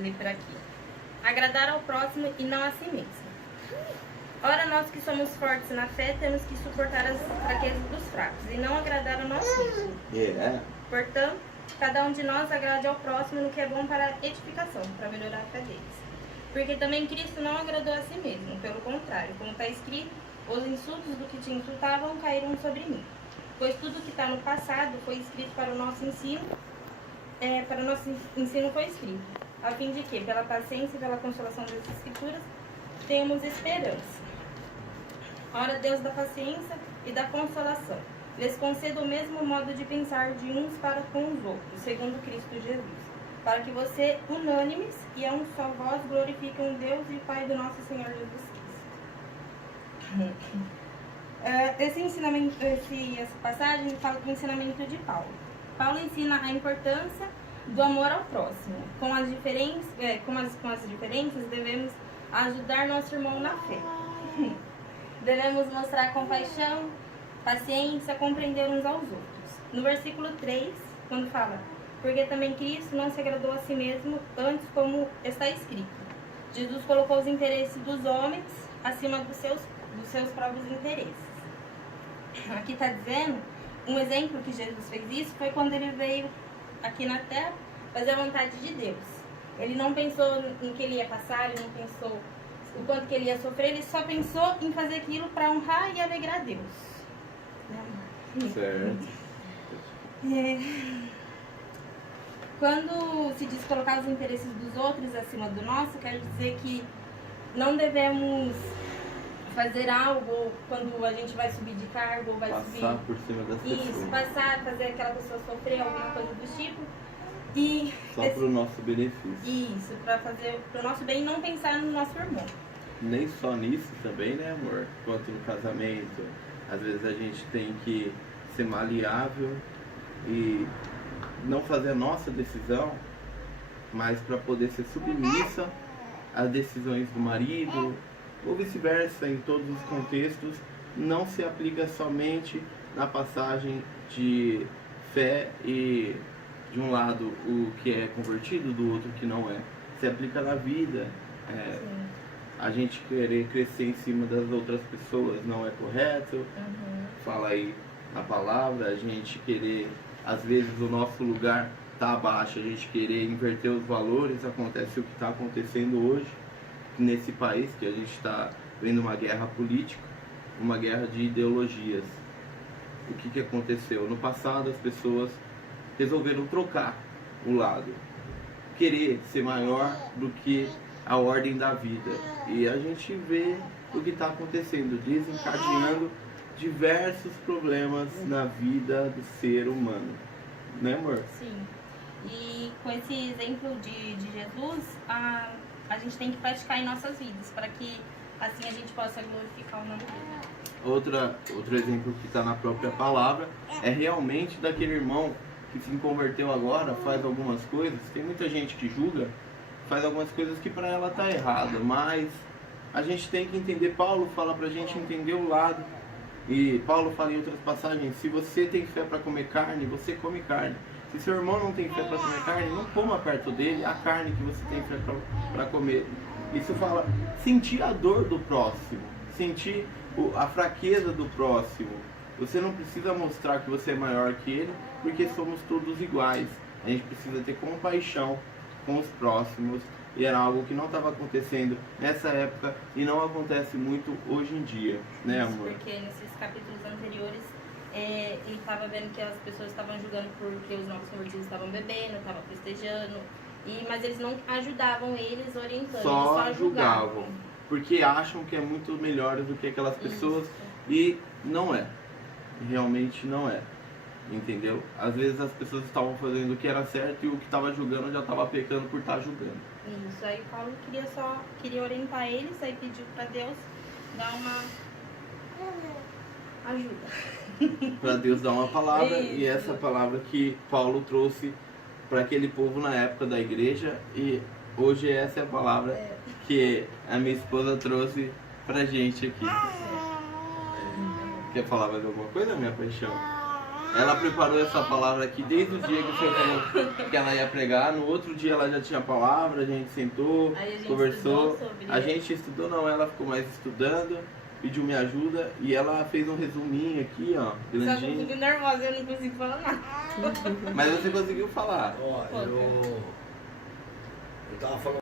Vou ler por aqui. Agradar ao próximo e não a si mesmo. Ora, nós que somos fortes na fé, temos que suportar as fraquezas dos fracos e não agradar a nós mesmos. Portanto, cada um de nós agrade ao próximo no que é bom para a edificação, para melhorar a fé deles. Porque também Cristo não agradou a si mesmo, pelo contrário, como está escrito, os insultos do que te insultavam caíram sobre mim. Pois tudo que está no passado foi escrito para o nosso ensino, foi escrito, a fim de que, pela paciência e pela consolação das Escrituras, tenhamos esperança. Ora, Deus da paciência e da consolação, lhes conceda o mesmo modo de pensar de uns para com os outros, segundo Cristo Jesus, para que você, unânimes e a um só voz, glorifiquem o Deus e Pai do nosso Senhor Jesus Cristo. Essa passagem fala do ensinamento de Paulo. Paulo ensina a importância do amor ao próximo. Com as diferenças, devemos ajudar nosso irmão na fé. Devemos mostrar compaixão, paciência, compreender uns aos outros. No versículo 3, quando fala, porque também Cristo não se agradou a si mesmo, antes como está escrito. Jesus colocou os interesses dos homens acima dos seus próprios interesses. Aqui está dizendo, um exemplo que Jesus fez isso foi quando ele veio aqui na terra fazer a vontade de Deus. Ele não pensou no que ele ia passar, ele não pensou o quanto que ele ia sofrer, ele só pensou em fazer aquilo para honrar e alegrar a Deus. Certo. Quando se diz colocar os interesses dos outros acima do nosso, quer dizer que não devemos fazer algo quando a gente vai subir de cargo ou vai passar por cima das pessoas. Isso, fazer aquela pessoa sofrer, alguma coisa do tipo. Só para o nosso benefício. Isso, para fazer para o nosso bem e não pensar no nosso irmão. Nem só nisso também, né, amor? Quanto no casamento, às vezes a gente tem que ser maleável e não fazer a nossa decisão, mas para poder ser submissa às decisões do marido, ou vice-versa, em todos os contextos, não se aplica somente na passagem de fé e de um lado o que é convertido, do outro que não é. Se aplica na vida. A gente querer crescer em cima das outras pessoas não é correto. Fala aí na palavra, a gente querer, às vezes o nosso lugar está abaixo, a gente querer inverter os valores, acontece o que está acontecendo hoje nesse país, que a gente está vendo uma guerra política, uma guerra de ideologias. O que aconteceu? No passado as pessoas resolveram trocar o lado, querer ser maior do que a ordem da vida. E a gente vê o que está acontecendo, desencadeando diversos problemas na vida do ser humano. Né, amor? Sim. E com esse exemplo de Jesus, a gente tem que praticar em nossas vidas, para que assim a gente possa glorificar o nome dele. Outro exemplo que está na própria palavra é realmente daquele irmão que se converteu agora, faz algumas coisas. Tem muita gente que julga, faz algumas coisas que para ela tá errado, mas a gente tem que entender. Paulo fala pra gente entender o lado, e Paulo fala em outras passagens, se você tem fé para comer carne, você come carne. Se seu irmão não tem fé para comer carne, não coma perto dele a carne que você tem fé para comer. Isso fala sentir a dor do próximo, sentir a fraqueza do próximo. Você não precisa mostrar que você é maior que ele, porque somos todos iguais. A gente precisa ter compaixão com os próximos, e era algo que não estava acontecendo nessa época e não acontece muito hoje em dia, né, amor? Porque nesses capítulos anteriores ele estava vendo que as pessoas estavam julgando porque os novos convertidos estavam bebendo, estavam festejando, mas eles não ajudavam eles orientando, só eles só julgavam, porque acham que é muito melhor do que aquelas pessoas. Isso. E não é, realmente não é. Entendeu? Às vezes as pessoas estavam fazendo o que era certo e o que estava julgando já estava pecando por estar julgando. Isso, aí Paulo queria orientar eles, aí pediu para Deus dar uma ajuda. Para Deus dar uma palavra. Isso. E essa palavra que Paulo trouxe para aquele povo na época da igreja, e hoje essa é a palavra que a minha esposa trouxe pra gente aqui. Quer falar mais alguma coisa, minha paixão? Ela preparou essa palavra aqui desde o dia que o senhor falou que ela ia pregar. No outro dia ela já tinha a palavra, a gente sentou, Aí a gente conversou. estudou sobre A gente estudou, não, ela ficou mais estudando, pediu minha ajuda e ela fez um resuminho aqui, ó, Só que eu grandinho. fico nervosa, eu não consigo falar nada. Mas você conseguiu falar. Ó, eu tava falando